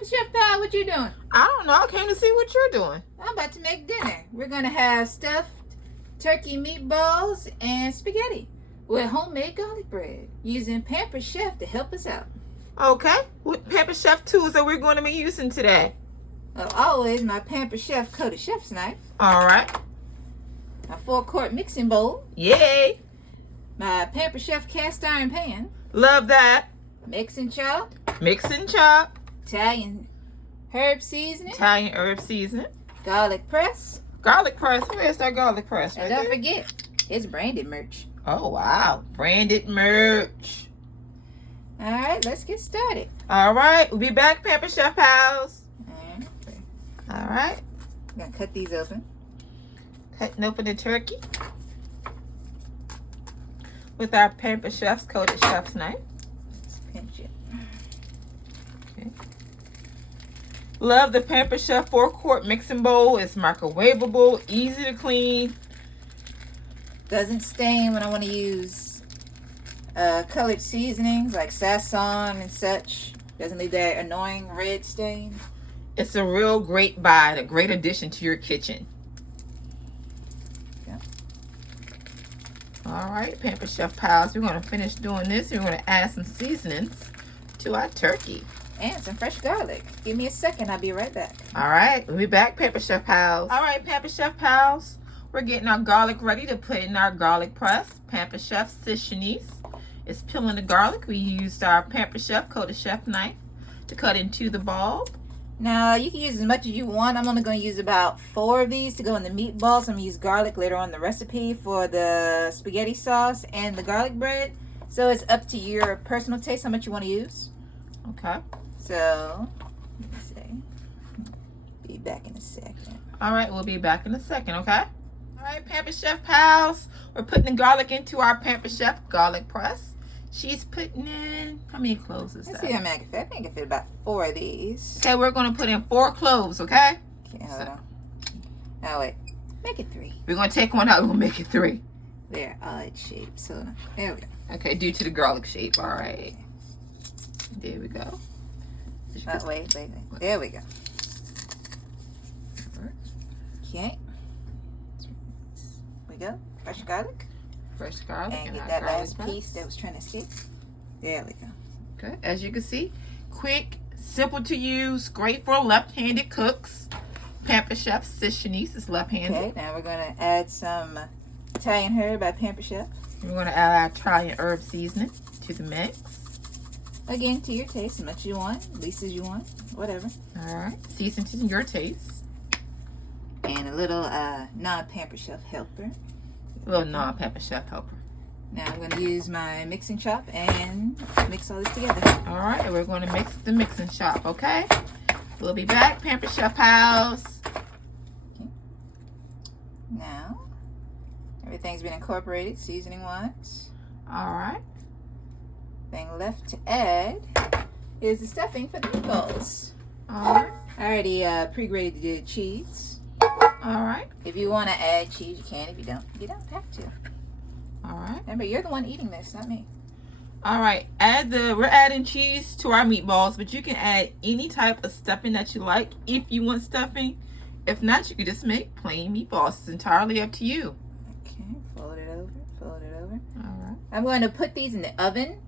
Pampered Chef Pal, what you doing? I don't know. I came to see what you're doing. I'm about to make dinner. We're going to have stuffed turkey meatballs and spaghetti with homemade garlic bread using Pampered Chef to help us out. Okay. What Pampered Chef tools are we going to be using today? Always my Pampered Chef coated chef's knife. All right. My 4-quart mixing bowl. Yay. My Pampered Chef cast iron pan. Love that. Mix and chop. Mix and chop. Italian herb seasoning. Italian herb seasoning. Garlic press. Garlic press. Where's that garlic press? And don't forget, it's branded merch. Oh, wow. Branded merch. All right, let's get started. All right. We'll be back, Pampered Chef pals. All right. I'm going to cut these open. Cutting open the turkey with our Pampered Chef's coated chef's knife. Just pinch it. Okay. Love the Pampered Chef 4-quart mixing bowl. It's microwavable, easy to clean. Doesn't stain when I want to use colored seasonings like sazon and such. Doesn't leave that annoying red stain. It's a real great buy, a great addition to your kitchen. Yeah. All right, Pampered Chef pals, we're going to finish doing this. We're going to add some seasonings to our turkey. And some fresh garlic. Give me a second, I'll be right back. All right, we'll be back, Pampered Chef pals. All right, Pampered Chef pals, we're getting our garlic ready to put in our garlic press. Pampered Chef Shanice is peeling the garlic. We used our Pampered Chef coated chef knife to cut into the bulb. Now, you can use as much as you want. I'm only going to use about 4 of these to go in the meatballs. I'm going to use garlic later on in the recipe for the spaghetti sauce and the garlic bread. So it's up to your personal taste how much you want to use. Okay. So, let me see. Be back in a second. All right, we'll be back in a second, okay? All right, Pampered Chef pals, we're putting the garlic into our Pampered Chef garlic press. She's putting in, how many cloves is that? Let's see how many I can fit. I think I can fit about 4 of these. Okay, we're going to put in 4 cloves, okay? Okay, hold on. Oh, wait. Make it 3. We're going to take one out. We're going to make it 3. They're odd shapes. So, there we go. Okay, due to the garlic shape. All right. There we go. Oh, wait. There we go. Okay. We go. Fresh garlic. Fresh garlic. And get that last piece that was trying to escape. There we go. Okay, as you can see, quick, simple to use, great for left-handed cooks. Pampered Chef Shanice is left-handed. Okay, now we're going to add some Italian herb by Pampered Chef. We're going to add our Italian herb seasoning to the mix. Again, to your taste, as much as you want, least as you want, whatever. All right, season to your taste. And a little non-Pampered Chef helper. A little non-Pampered Chef helper. Now I'm going to use my mix and chop and mix all this together. All right, we're going to mix the mix and chop, okay? We'll be back, Pampered Chef pals. Okay. Now, everything's been incorporated seasoning-wise. All right. Thing left to add is the stuffing for the meatballs. All right. I already pre-grated the cheese. All right. If you want to add cheese, you can. If you don't, you don't have to. All right. Remember, you're the one eating this, not me. All right. We're adding cheese to our meatballs, but you can add any type of stuffing that you like if you want stuffing. If not, you can just make plain meatballs. It's entirely up to you. Okay, fold it over, fold it over. All right. I'm going to put these in the oven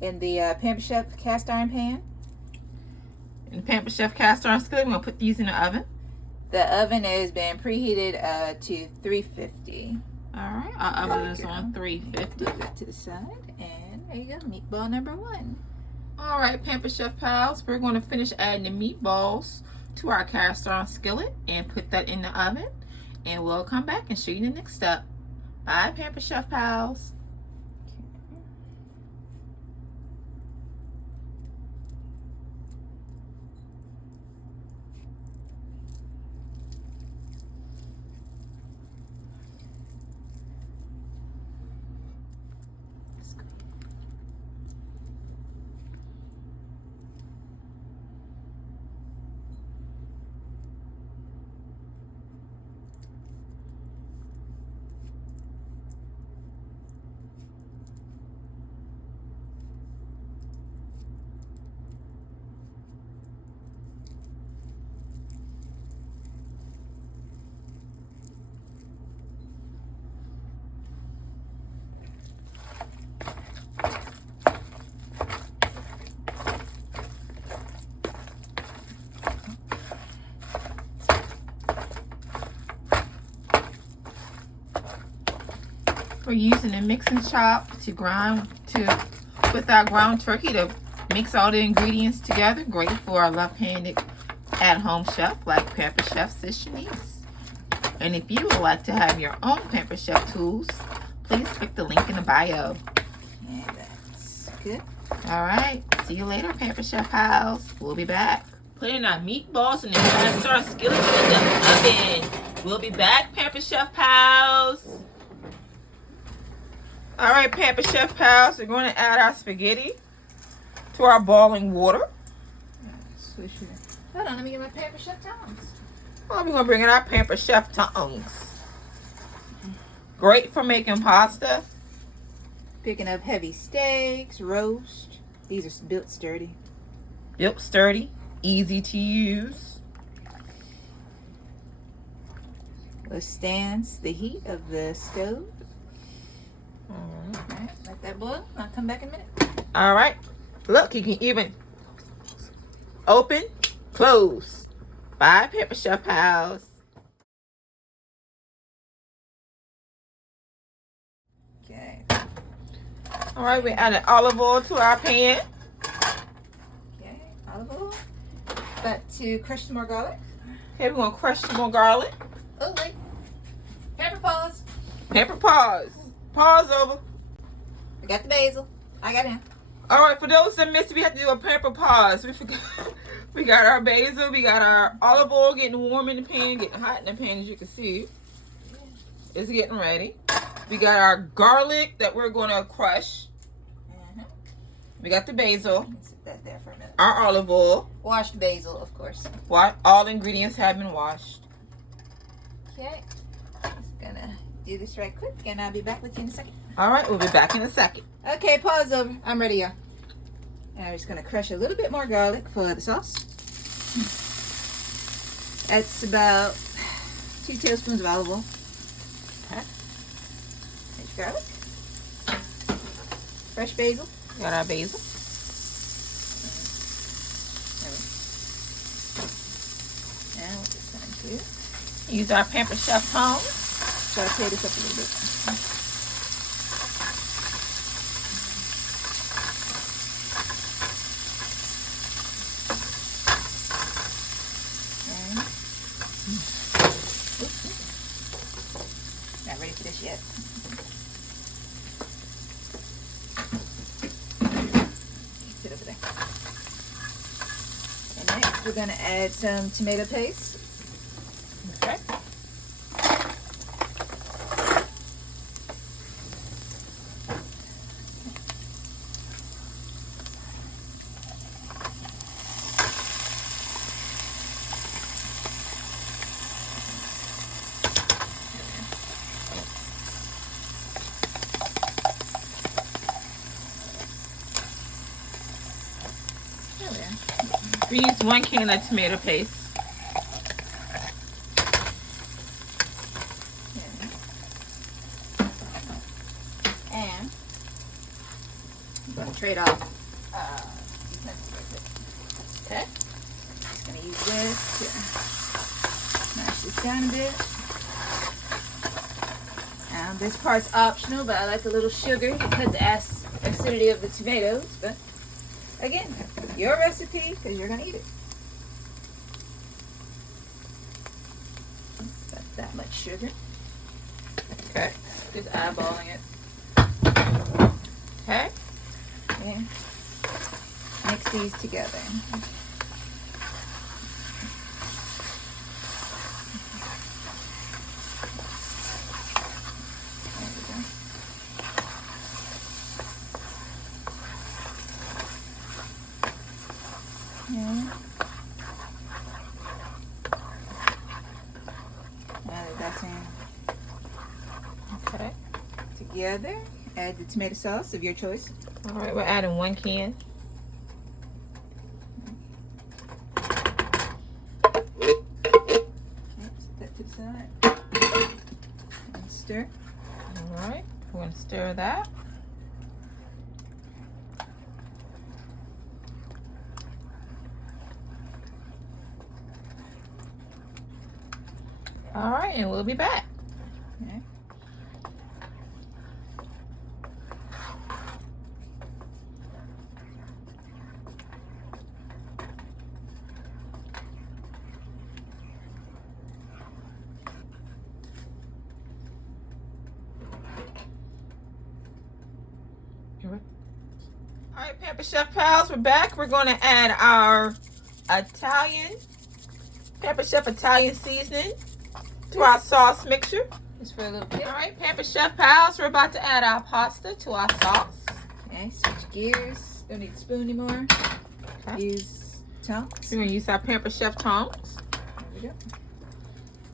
in the Pampered Chef cast iron pan. In the Pampered Chef cast iron skillet, we're going to put these in the oven. The oven has been preheated to 350. All right, our oven is on 350. Put that to the side, and there you go, meatball number 1. All right, Pampered Chef pals, we're going to finish adding the meatballs to our cast iron skillet and put that in the oven. And we'll come back and show you the next step. Bye, Pampered Chef pals. we're using a mixing chop with our ground turkey to mix all the ingredients together. Great for a left-handed at-home chef like Pampered Chef Shanice. And if you would like to have your own Pampered Chef tools, please click the link in the bio. Yeah, that's good. All right. See you later, Pampered Chef pals. We'll be back. Putting our meatballs in the cast iron skillet in the oven. We'll be back, Pampered Chef pals. All right, Pampered Chef pals, we're going to add our spaghetti to our boiling water. Swish it. Hold on, let me get my Pampered Chef tongs. Oh, we're going to bring in our Pampered Chef tongs. Great for making pasta. Picking up heavy steaks, roast. These are built sturdy. Built sturdy, easy to use. Withstands the heat of the stove. All right, let that boil. I'll come back in a minute. All right. Look, you can even open, close. Bye, Pampered Chef pals. Okay. All right, we're adding olive oil to our pan. Okay, olive oil. About to crush some more garlic. Okay, we're going to crush some more garlic. Oh, wait. Pepper pause. Pepper pause. Pause over. I got the basil. I got him. All right, for those that missed it, we have to do a pepper pause. We forgot. We got our basil. We got our olive oil getting warm in the pan, getting hot in the pan, as you can see. It's getting ready. We got our garlic that we're going to crush. We got the basil. Sit that there for a minute. Our olive oil. Washed basil, of course. All ingredients have been washed. Okay. Just gonna do this right quick, and I'll be back with you in a second. All right, we'll be back in a second. Okay, pause over. I'm ready, y'all. Now we're just gonna crush a little bit more garlic for the sauce. That's about 2 tablespoons of olive oil. There's garlic. Fresh basil. Got our basil. Now what we're going to do, Use our Pampered Chef tongs. saute this up a little bit. Not ready for this yet. Sit over there. And next we're going to add some tomato paste. Okay. We use 1 can of tomato paste. And I'm going to trade off. Okay. Just going to use this to mash this down a bit. This part's optional, but I like a little sugar to cut the acidity of the tomatoes. But again, your recipe, because you're going to eat it. Got that much sugar. Okay. Just eyeballing it. Okay. Okay. Mix these together. Yeah. Now that that's in Okay. together, add the tomato sauce of your choice. All right, we're adding 1 can. Okay, set that to the side. And stir. All right, we're going to stir that. All right, and we'll be back. Okay. All right, Pampered Chef pals, we're back. We're going to add our Pampered Chef Italian seasoning to our sauce mixture. Just for a little bit. All right, Pampered Chef pals, we're about to add our pasta to our sauce. Okay, switch gears. Don't need a spoon anymore. Okay. Use tongs. We're going to use our Pampered Chef tongs. There we go.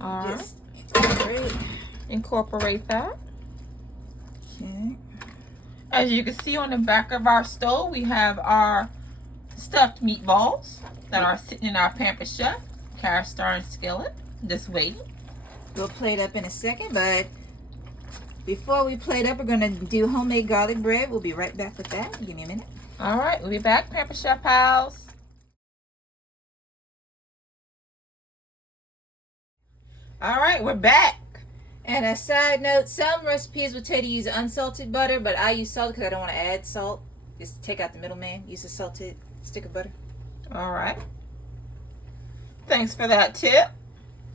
All right. Just incorporate that. Okay. As you can see on the back of our stove, we have our stuffed meatballs that are sitting in our Pampered Chef cast iron skillet, just waiting. We'll plate up in a second, but before we plate up, we're going to do homemade garlic bread. We'll be right back with that. Give me a minute. All right, we'll be back, Pampered Chef pals. All right, we're back. And a side note, some recipes will tell you to use unsalted butter, but I use salt because I don't want to add salt. Just take out the middleman. Use a salted stick of butter. All right. Thanks for that tip.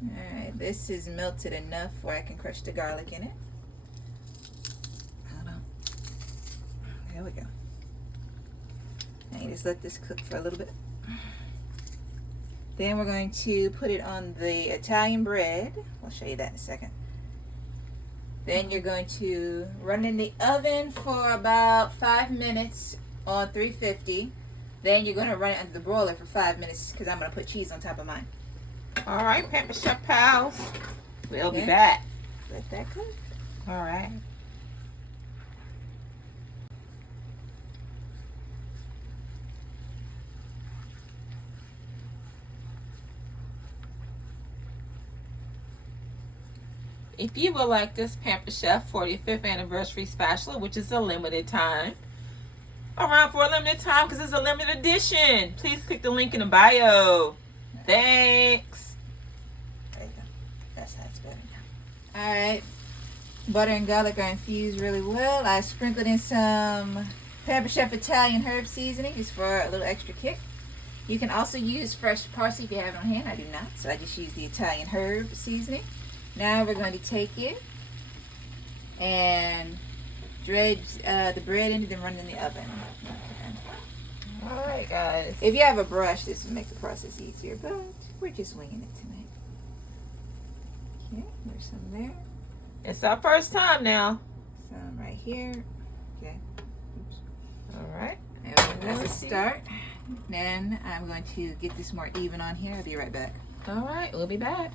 All right, this is melted enough where I can crush the garlic in it. Hold on. There we go. And just let this cook for a little bit. Then we're going to put it on the Italian bread. I'll show you that in a second. Then you're going to run in the oven for about 5 minutes on 350. Then you're going to run it under the broiler for 5 minutes because I'm going to put cheese on top of mine. All right, Pampered Chef pals. We'll be back. Let that cook. All right. If you would like this Pampered Chef 45th anniversary spatula, which is a limited time, around for a limited time because it's a limited edition, please click the link in the bio. Thanks. There you go. That's how it's better now. All right. Butter and garlic are infused really well. I sprinkled in some Pampered Chef Italian herb seasoning just for a little extra kick. You can also use fresh parsley if you have it on hand. I do not, so I just use the Italian herb seasoning. Now we're going to take it and dredge the bread into them, run in the oven. Okay. All right, guys. If you have a brush, this will make the process easier, but we're just winging it tonight. Okay, there's some there. It's our first time now. Some right here. Okay. Oops. All right. That's a start. Then I'm going to get this more even on here. I'll be right back. All right, we'll be back.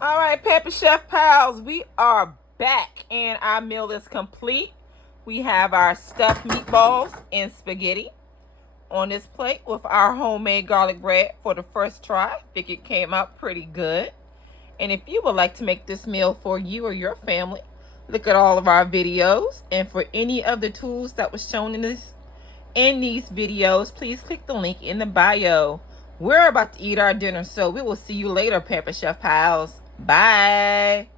All right, Pampered Chef pals, we are back and our meal is complete. We have our stuffed meatballs and spaghetti on this plate with our homemade garlic bread for the first try. I think it came out pretty good. And if you would like to make this meal for you or your family, look at all of our videos. And for any of the tools that was shown in these videos, please click the link in the bio. We're about to eat our dinner, so we will see you later, Pampered Chef pals. Bye.